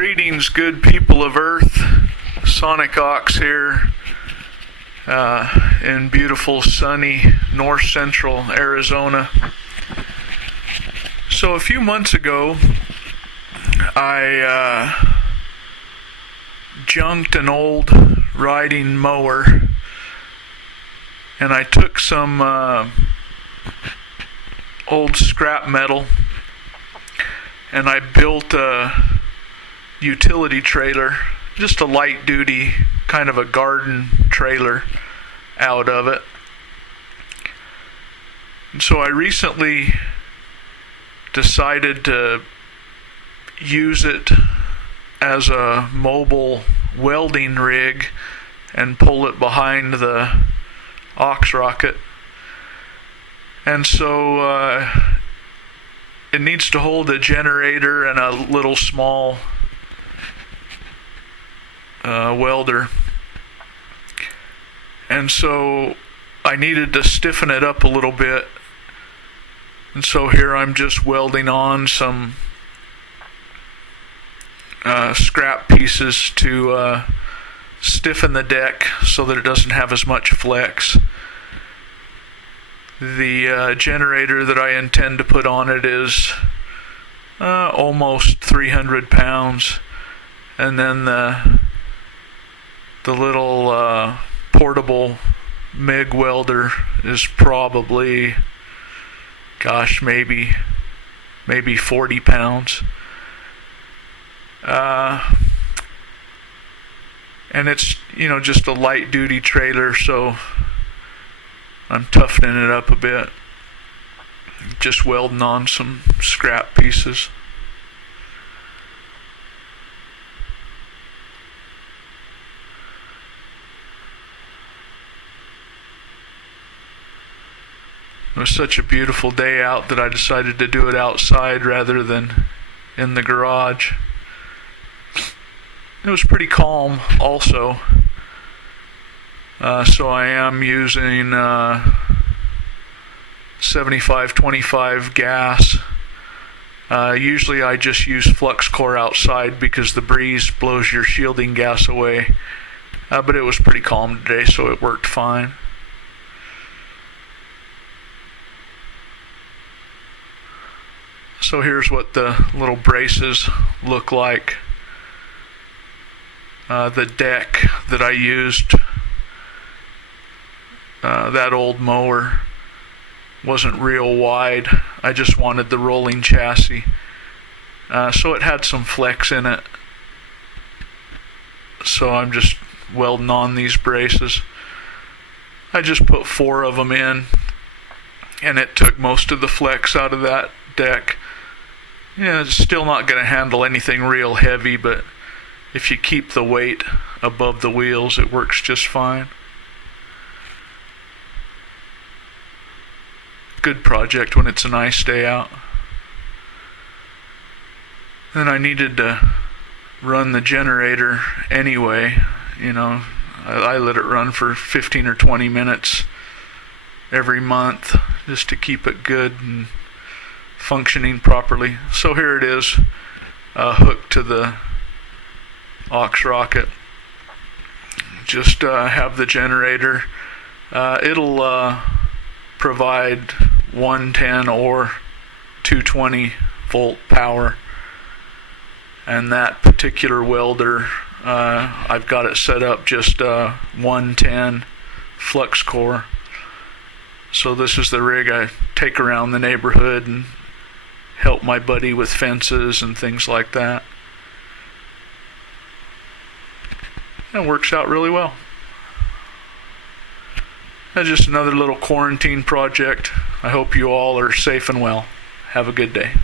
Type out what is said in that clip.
Greetings, good people of Earth. Sonic Ox here in beautiful, sunny, north central Arizona. So a few months ago, I junked an old riding mower, and I took some old scrap metal, and I built a utility trailer, just a light duty kind of a garden trailer out of it. And so I recently decided to use it as a mobile welding rig and pull it behind the ox rocket. And so it needs to hold a generator and a little small welder, and so I needed to stiffen it up a little bit, and so here I'm just welding on some scrap pieces to stiffen the deck so that it doesn't have as much flex. The generator that I intend to put on it is almost 300 pounds, and then the little portable MIG welder is probably, maybe 40 pounds. And it's, just a light duty trailer, so I'm toughening it up a bit, just welding on some scrap pieces. It was such a beautiful day out that I decided to do it outside rather than in the garage. It was pretty calm also. So I am using 75-25 gas. Usually I just use flux core outside because the breeze blows your shielding gas away. But it was pretty calm today, so it worked fine. So here's what the little braces look like. The deck that I used, that old mower, wasn't real wide. I just wanted the rolling chassis. So it had some flex in it. So I'm just welding on these braces. I just put 4 of them in, and it took most of the flex out of that deck. Yeah, it's still not going to handle anything real heavy, but if you keep the weight above the wheels, it works just fine. Good project when it's a nice day out. Then I needed to run the generator anyway. I let it run for 15 or 20 minutes every month just to keep it good and functioning properly. So here it is, hooked to the ox rocket. Just have the generator. It'll provide 110 or 220 volt power, and that particular welder, I've got it set up just 110 flux core. So this is the rig I take around the neighborhood and help my buddy with fences and things like that. It works out really well. That's just another little quarantine project. I hope you all are safe and well. Have a good day.